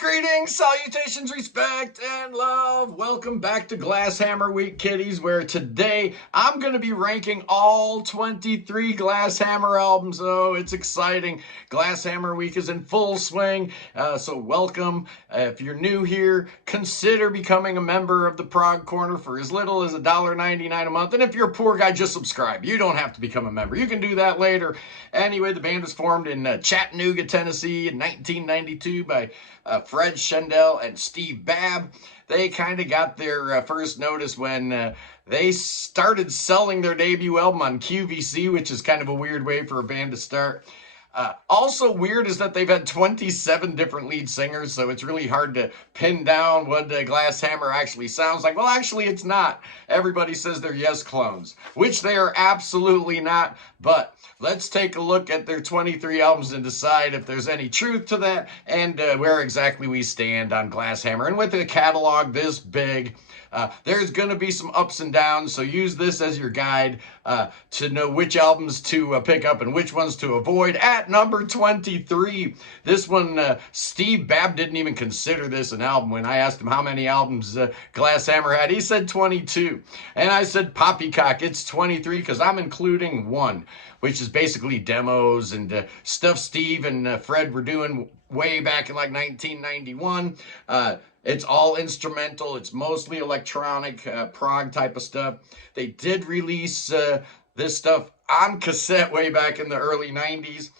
Greetings, salutations, respect, and love. Welcome back to Glasshammer Week, kiddies, where today I'm going to be ranking all 23 Glasshammer albums. Oh, it's exciting. Glasshammer Week is in full swing, so welcome. If you're new here, consider becoming a member of the Prog Corner for as little as $1.99 a month. And if you're a poor guy, just subscribe. You don't have to become a member. You can do that later. Anyway, the band was formed in Chattanooga, Tennessee in 1992 by Fred Schendel and Steve Babb. They kind of got their first notice when they started selling their debut album on QVC, which is kind of a weird way for a band to start. Also weird is that they've had 27 different lead singers, so it's really hard to pin down what Glasshammer actually sounds like. Well, actually, it's not. Everybody says they're Yes clones, which they are absolutely not, but let's take a look at their 23 albums and decide if there's any truth to that and where exactly we stand on Glasshammer. And with a catalog this big, there's going to be some ups and downs, so use this as your guide to know which albums to pick up and which ones to avoid. At number 23, this one, Steve Babb didn't even consider this an album. When I asked him how many albums Glasshammer had, he said 22. And I said, poppycock, it's 23 because I'm including one, which is basically demos and stuff Steve and Fred were doing way back in like 1991. It's all instrumental. It's mostly electronic, prog type of stuff. They did release this stuff on cassette way back in the early 90s.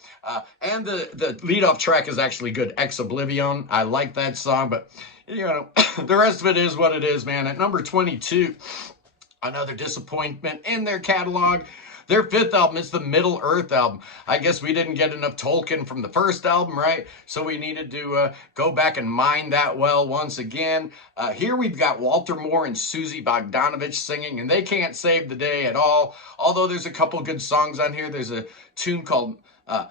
And the lead-off track is actually good, Ex Oblivion. I like that song, but, you know, the rest of it is what it is, man. At number 22, another disappointment in their catalog. Their fifth album is the Middle Earth album. I guess we didn't get enough Tolkien from the first album, right? So we needed to go back and mine that well once again. Here we've got Walter Moore and Susie Bogdanovich singing, and they can't save the day at all. Although there's a couple good songs on here. There's a tune called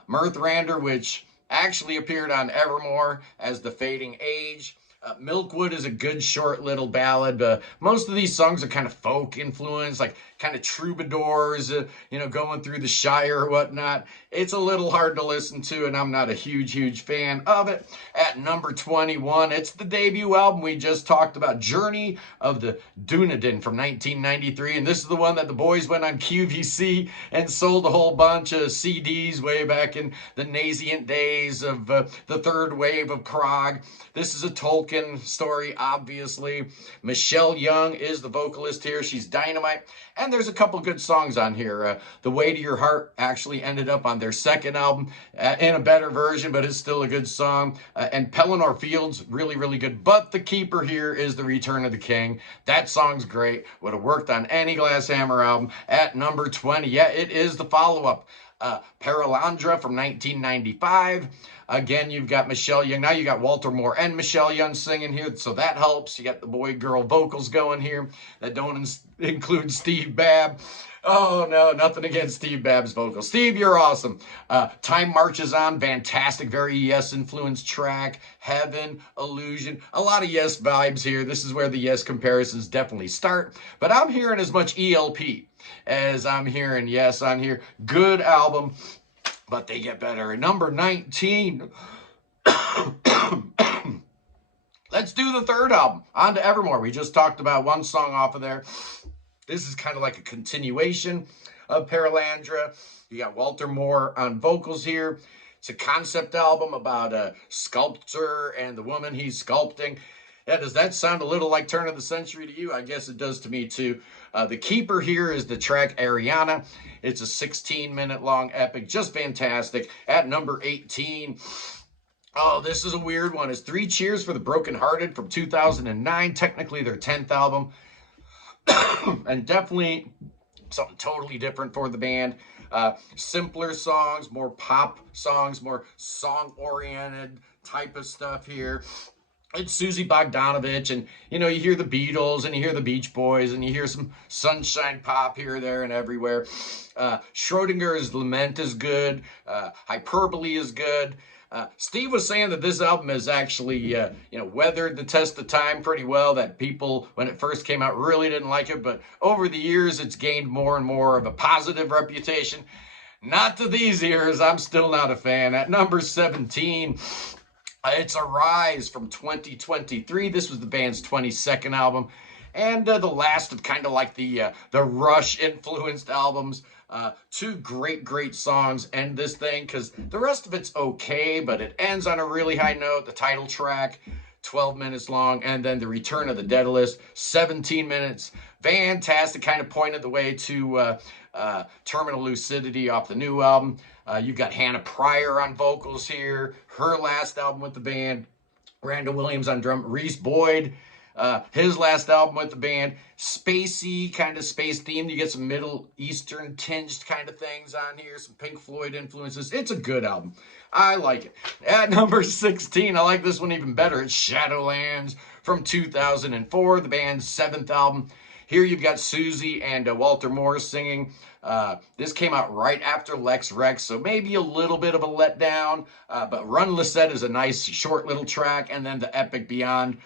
Mirthrander, which actually appeared on Evermore as The Fading Age. Milkwood is a good short little ballad. Most of these songs are kind of folk influenced, like kind of troubadours, going through the Shire or whatnot. It's a little hard to listen to, and I'm not a huge fan of it. At number 21, it's the debut album we just talked about, Journey of the Dunedain from 1993, and this is the one that the boys went on QVC and sold a whole bunch of CDs way back in the nascent days of the third wave of prog. This is a Tolkien story, obviously. Michelle Young is the vocalist here. She's dynamite. And there's a couple good songs on here. The Way to Your Heart actually ended up on their second album in a better version, but it's still a good song. And Pelennor Fields, really good. But the keeper here is The Return of the King. That song's great. Would have worked on any Glasshammer album. At number 20, yeah, it is the follow-up. Paralandra from 1995. Again, you've got Michelle Young. Now you got Walter Moore and Michelle Young singing here, so that helps. You got the boy-girl vocals going here that don't include Steve Babb. Oh, no, nothing against Steve Babb's vocals. Steve, you're awesome. Time Marches On, fantastic, very Yes-influenced track. Heaven, Illusion, a lot of Yes vibes here. This is where the Yes comparisons definitely start. But I'm hearing as much ELP as I'm hearing Yes on here. Good album, but they get better. At number 19, let's do the third album. On to Evermore. We just talked about one song off of there. This is kind of like a continuation of Paralandra. You got Walter Moore on vocals here. It's a concept album about a sculptor and the woman he's sculpting. Yeah, does that sound a little like Turn of the Century to you? I guess it does to me too. The keeper here is the track Ariana. It's a 16-minute long epic, just fantastic. At number 18, oh, this is a weird one. It's Three Cheers for the Brokenhearted from 2009, technically their 10th album. And definitely something totally different for the band. Simpler songs, more pop songs, more song-oriented type of stuff here. It's Susie Bogdanovich, and, you hear the Beatles, and you hear the Beach Boys, and you hear some sunshine pop here, there, and everywhere. Schrodinger's Lament is good. Hyperbole is good. Steve was saying that this album has actually, weathered the test of time pretty well, that people, when it first came out, really didn't like it, but over the years, it's gained more and more of a positive reputation. Not to these ears. I'm still not a fan. At number 17, It's a Rise from 2023. This was the band's 22nd album, and the last of kind of like the Rush influenced albums. Two great songs end this thing because the rest of it's okay, but it ends on a really high note. The title track, 12 minutes long, and then the Return of the Daedalus, 17 minutes. Fantastic, kind of pointed the way to Terminal Lucidity off the new album. You've got Hannah Pryor on vocals here, her last album with the band. Randall Williams on drum. Reese Boyd, his last album with the band. Spacey, kind of space themed. You get some Middle Eastern tinged kind of things on here, some Pink Floyd influences. It's a good album. I like it. At number 16, I like this one even better. It's Shadowlands from 2004, the band's 7th album. Here you've got Susie and Walter Morris singing. This came out right after Lex Rex, so maybe a little bit of a letdown. But Run Lisette is a nice short little track, and then the epic Beyond,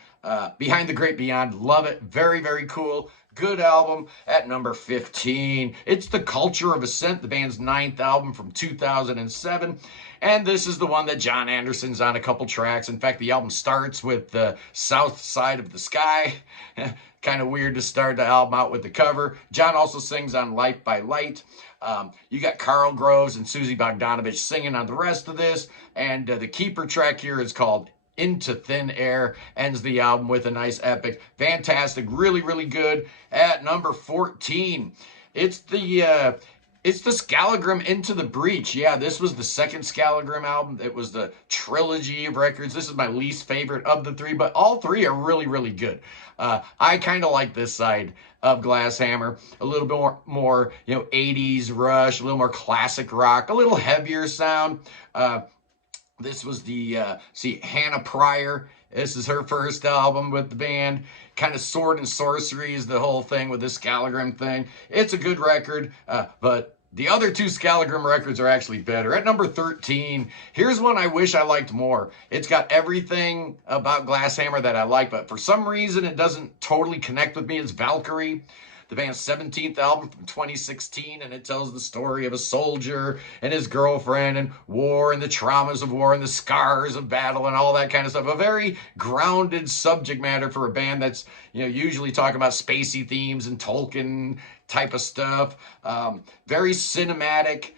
Behind the Great Beyond. Love it. Very cool. Good album. At number 15, it's The Culture of Ascent, the band's 9th album from 2007. And this is the one that John Anderson's on a couple tracks. In fact, the album starts with the South Side of the Sky. Kind of weird to start the album out with the cover. John also sings on Life by Light. You got Carl Groves and Susie Bogdanovich singing on the rest of this. And the keeper track here is called Into Thin Air. Ends the album with a nice epic. Fantastic. Really good. At number 14, it's the Scalagram Into the Breach. Yeah, this was the second Scalagram album. It was the trilogy of records. This is my least favorite of the three, but all three are really good. I kind of like this side of Glass Hammer. A little bit more 80s Rush, a little more classic rock, a little heavier sound. This was the, Hannah Pryor. This is her first album with the band. Kind of sword and sorcery is the whole thing with this Scalagram thing. It's a good record, but the other two Scalagram records are actually better. At number 13, here's one I wish I liked more. It's got everything about Glass Hammer that I like, but for some reason it doesn't totally connect with me. It's Valkyrie, the band's 17th album from 2016, and it tells the story of a soldier and his girlfriend and war and the traumas of war and the scars of battle and all that kind of stuff. A very grounded subject matter for a band that's usually talking about spacey themes and Tolkien type of stuff. Very cinematic.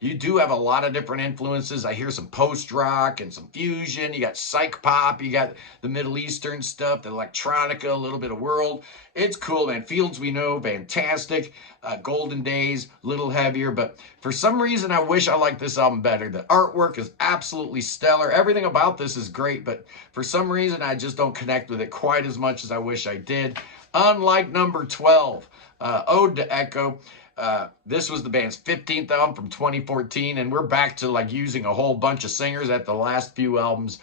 You do have a lot of different influences. I hear some post-rock and some fusion. You got psych pop. You got the Middle Eastern stuff, the electronica, a little bit of world. It's cool, man. Fields We Know, fantastic. Golden Days, a little heavier. But for some reason, I wish I liked this album better. The artwork is absolutely stellar. Everything about this is great. But for some reason, I just don't connect with it quite as much as I wish I did. Unlike number 12, Ode to Echo. This was the band's 15th album from 2014, and we're back to using a whole bunch of singers. At the last few albums,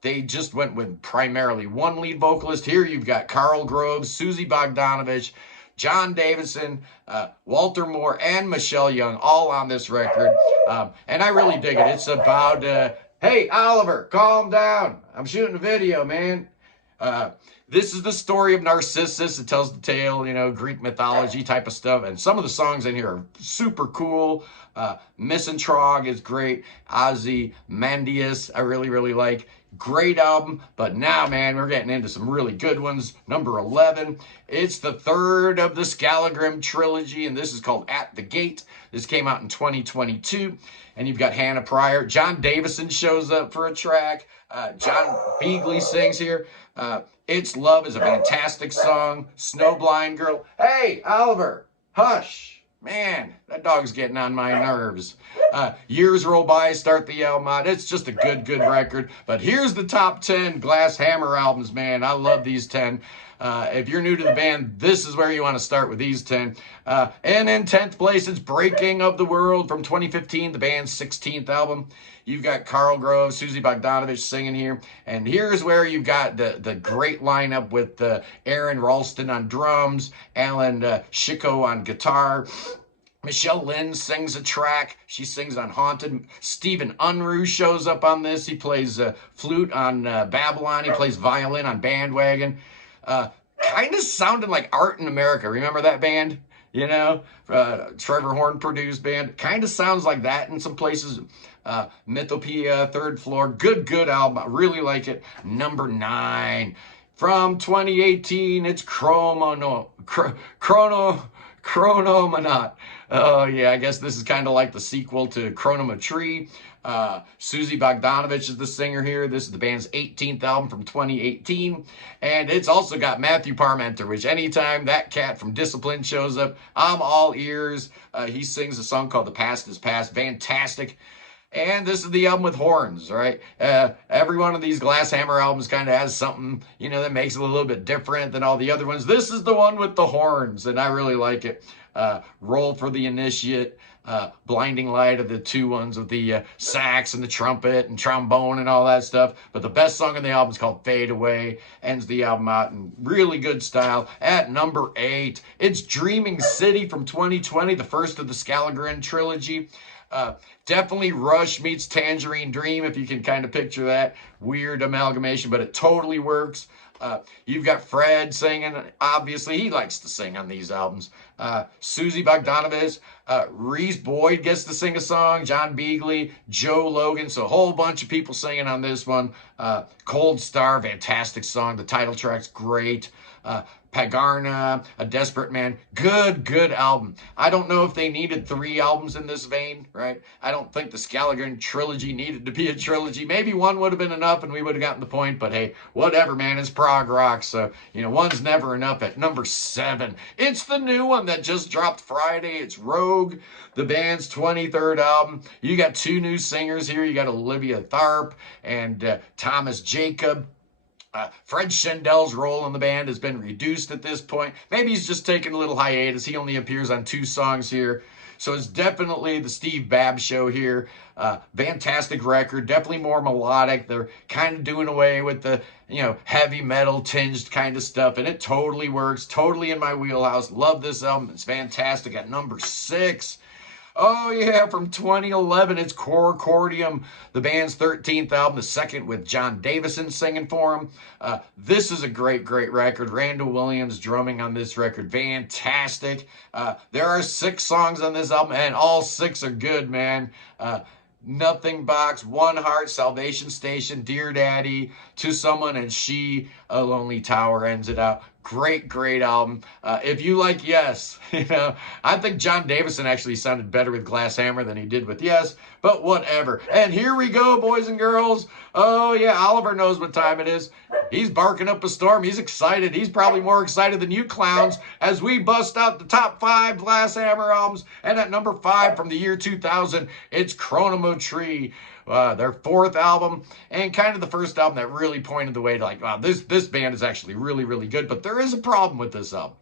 they just went with primarily one lead vocalist. Here you've got Carl Groves, Susie Bogdanovich, John Davison, Walter Moore, and Michelle Young, all on this record. And I really dig it. It's about, hey, Oliver, calm down. I'm shooting a video, man. This is the story of Narcissus. It tells the tale, Greek mythology type of stuff. And some of the songs in here are super cool. Misanthrope is great. Ozymandias, I really like. Great album. But now, man, we're getting into some really good ones. Number 11. It's the third of the Scalagram trilogy, and this is called At the Gate. This came out in 2022. And you've got Hannah Pryor. John Davison shows up for a track. John Beagley sings here. It's Love is a fantastic song. Snowblind Girl. Hey, Oliver, hush. Man, that dog's getting on my nerves. Years Roll By, start the album out. It's just a good record. But here's the top 10 Glass Hammer albums, man. I love these 10. If you're new to the band, this is where you want to start with these 10. And in 10th place, it's Breaking of the World from 2015, the band's 16th album. You've got Carl Groves, Susie Bogdanovich singing here. And here's where you've got the great lineup with Aaron Ralston on drums, Alan Schicko on guitar. Michelle Lynn sings a track. She sings on Haunted. Stephen Unruh shows up on this. He plays flute on Babylon. He plays violin on Bandwagon. Kind of sounded like Art in America. Remember that band? Trevor Horn produced band. Kind of sounds like that in some places. Mythopoeia, Third Floor, good album. I really like it. Number 9 from 2018, it's Chronomonaut. Oh, yeah, I guess this is kind of like the sequel to Chronometry. Susie Bogdanovich is the singer here. This is the band's 18th album from 2018. And it's also got Matthew Parmenter, which anytime that cat from Discipline shows up, I'm all ears. He sings a song called The Past Is Past. Fantastic. And this is the album with horns, right? Every one of these Glass Hammer albums kind of has something, that makes it a little bit different than all the other ones. This is the one with the horns, and I really like it. Roll for the Initiate, Blinding Light of the two ones with the sax and the trumpet and trombone and all that stuff. But the best song on the album is called Fade Away. Ends the album out in really good style. At number 8, it's Dreaming City from 2020, the first of the Scalagrin trilogy. Definitely Rush meets Tangerine Dream, if you can kind of picture that weird amalgamation, but it totally works. You've got Fred singing. Obviously, he likes to sing on these albums. Susie Bogdanovich, Reese Boyd gets to sing a song. John Beagley, Joe Logan. So a whole bunch of people singing on this one. Cold Star, fantastic song. The title track's great. Pagarna, A Desperate Man, good album. I don't know if they needed 3 albums in this vein, right? I don't think the Scalagrin trilogy needed to be a trilogy. Maybe one would have been enough and we would have gotten the point, but hey, whatever, man. It's prog rock, so, one's never enough. At number 7, it's the new one that just dropped Friday. It's Rogue, the band's 23rd album. You got 2 new singers here. You got Olivia Tharp and Thomas Jacob. Fred Schendel's role in the band has been reduced at this point. Maybe he's just taking a little hiatus. He only appears on 2 songs here. So it's definitely the Steve Babb show here. Fantastic record, definitely more melodic. They're kind of doing away with the, heavy metal tinged kind of stuff. And it totally works, totally in my wheelhouse. Love this album. It's fantastic. At number 6, oh, yeah, from 2011, it's Corcordium, the band's 13th album, the second with John Davison singing for him. This is a great record. Randall Williams drumming on this record. Fantastic. There are 6 songs on this album, and all 6 are good, man. Nothing Box, One Heart, Salvation Station, Dear Daddy, To Someone and She, A Lonely Tower ends it out. Great album. If you like Yes, I think John Davison actually sounded better with Glass Hammer than he did with Yes, but whatever. And here we go, boys and girls. Oh, yeah, Oliver knows what time it is. He's barking up a storm. He's excited. He's probably more excited than you clowns as we bust out the top 5 Glass Hammer albums. And at number 5 from the year 2000, it's Chronometry. Their 4th album, and kind of the first album that really pointed the way to wow, this band is actually really good. But there is a problem with this album.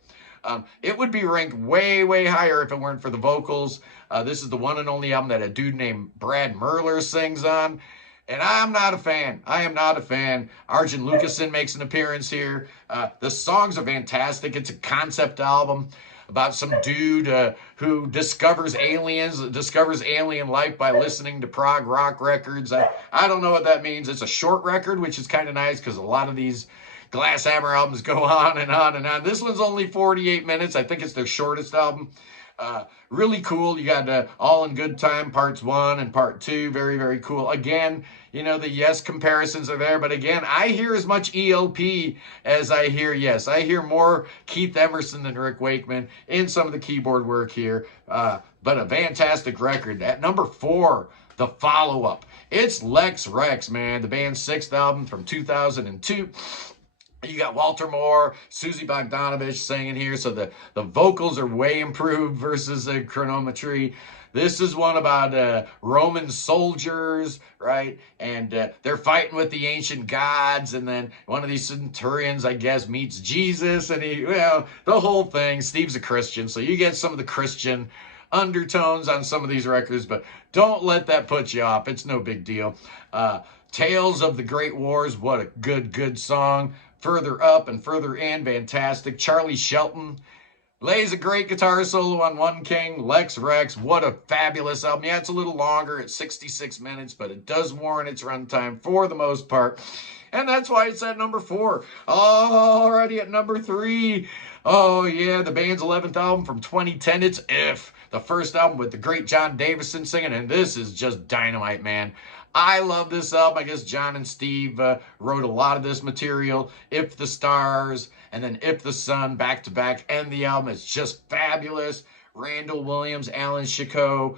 It would be ranked way higher if it weren't for the vocals. This is the one and only album that a dude named Brad Merler sings on. And I'm not a fan. I am not a fan. Arjun Lucasen makes an appearance here. The songs are fantastic. It's a concept album about some dude who discovers alien life by listening to prog rock records. I don't know what that means. It's a short record, which is kind of nice because a lot of these Glass Hammer albums go on and on and on. This one's only 48 minutes. I think it's their shortest album. Really cool. You got All in Good Time, parts 1 and part 2. Very cool. Again, the Yes comparisons are there, but again, I hear as much ELP as I hear Yes. I hear more Keith Emerson than Rick Wakeman in some of the keyboard work here, but a fantastic record. At number 4, the follow-up. It's Lex Rex, man, the band's 6th album from 2002. You got Walter Moore, Susie Bogdanovich singing here, so the vocals are way improved versus Chronometry. This is one about Roman soldiers, right? And they're fighting with the ancient gods, and then one of these centurions, I guess, meets Jesus, and the whole thing. Steve's a Christian, so you get some of the Christian undertones on some of these records, but don't let that put you off. It's no big deal. Tales of the Great Wars, what a good song. Further Up and Further In, fantastic. Charlie Shelton lays a great guitar solo on One King. Lex Rex, what a fabulous album. Yeah, it's a little longer. It's 66 minutes, but it does warrant its runtime for the most part. And that's why it's at number 4. Already at number 3. Oh, yeah, the band's 11th album from 2010. It's If, the first album with the great John Davison singing, and this is just dynamite, man. I love this album. I guess John and Steve wrote a lot of this material. If the Stars, and then If the Sun, back to back, and the album is just fabulous. Randall Williams, Alan Chico,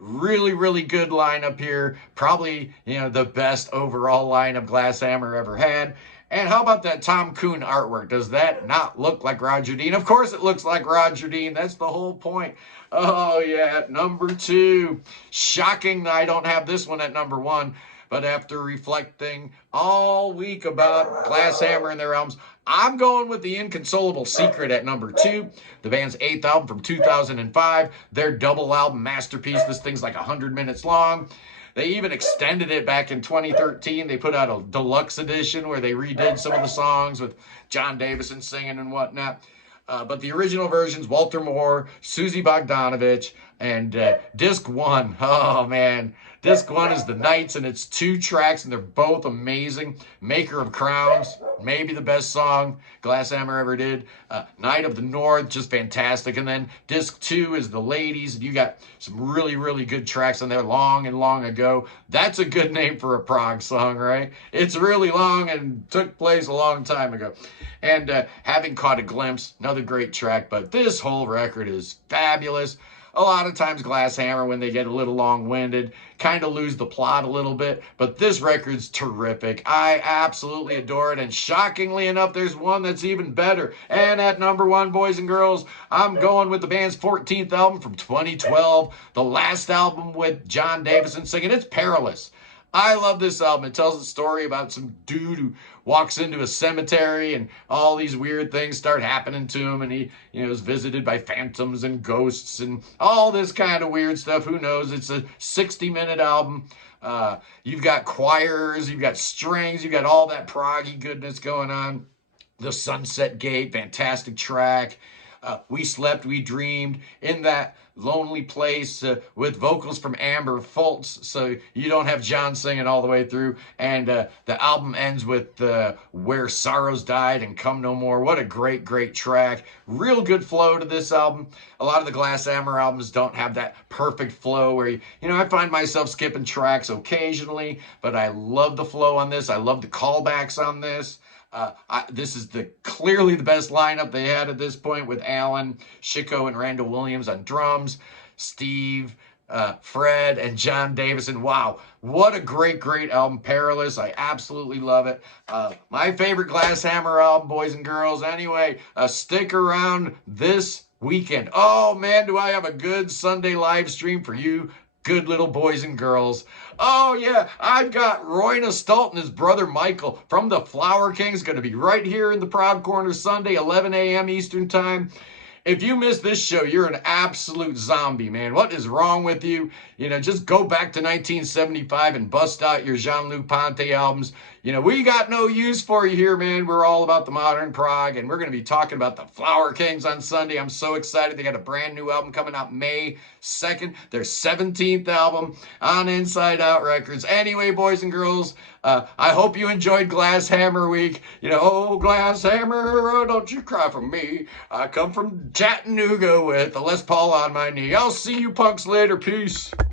really good lineup here. Probably, the best overall lineup Glass Hammer ever had. And how about that Tom Kuhn artwork? Does that not look like Roger Dean? Of course it looks like Roger Dean. That's the whole point. Oh, yeah, at number 2. Shocking that I don't have this one at number 1. But after reflecting all week about Glass Hammer and their albums, I'm going with The Inconsolable Secret at number 2. The band's 8th album from 2005. Their double album masterpiece. This thing's like 100 minutes long. They even extended it back in 2013. They put out a deluxe edition where they redid some of the songs with John Davison singing and whatnot. But the original versions, Walter Moore, Susie Bogdanovich, and Disc 1. Oh, man. Disc 1 is The Knights, and it's 2 tracks, and they're both amazing. Maker of Crowns, maybe the best song Glass Hammer ever did. Night of the North, just fantastic. And then Disc 2 is The Ladies. You got some really good tracks on there, Long and Long Ago. That's a good name for a prog song, right? It's really long and took place a long time ago. And Having Caught a Glimpse, another great track, but this whole record is fabulous. A lot of times Glass Hammer, when they get a little long-winded, kind of lose the plot a little bit, but this record's terrific. I absolutely adore it, and shockingly enough, there's one that's even better. And at number 1, boys and girls, I'm going with the band's 14th album from 2012, the last album with John Davison singing. It's Perilous. I love this album. It tells a story about some dude who walks into a cemetery and all these weird things start happening to him, and he, is visited by phantoms and ghosts and all this kind of weird stuff. Who knows? It's a 60-minute album. You've got choirs, you've got strings, you've got all that proggy goodness going on. The Sunset Gate, fantastic track. We Slept, We Dreamed, In That Lonely Place, with vocals from Amber Foltz, so you don't have John singing all the way through. And the album ends with Where Sorrows Died and Come No More. What a great track. Real good flow to this album. A lot of the Glass Hammer albums don't have that perfect flow where, I find myself skipping tracks occasionally, but I love the flow on this. I love the callbacks on this. This is clearly the best lineup they had at this point, with Alan, Chico, and Randall Williams on drums, Steve, Fred, and John Davison. Wow, what a great album, Perilous. I absolutely love it. My favorite Glass Hammer album, boys and girls. Anyway, stick around this weekend. Oh, man, do I have a good Sunday live stream for you good little boys and girls. Oh, yeah, I've got Royna Stolt and his brother Michael from the Flower Kings going to be right here in the Prog Corner Sunday, 11 a.m. Eastern Time. If you missed this show, you're an absolute zombie, man. What is wrong with you? Just go back to 1975 and bust out your Jean-Luc Ponty albums. We got no use for you here, man. We're all about the modern prog, and we're going to be talking about the Flower Kings on Sunday. I'm so excited. They got a brand new album coming out May 2nd, their 17th album on Inside Out Records. Anyway, boys and girls, I hope you enjoyed Glass Hammer Week. Oh, Glass Hammer, oh, don't you cry for me. I come from Chattanooga with a Les Paul on my knee. I'll see you punks later. Peace.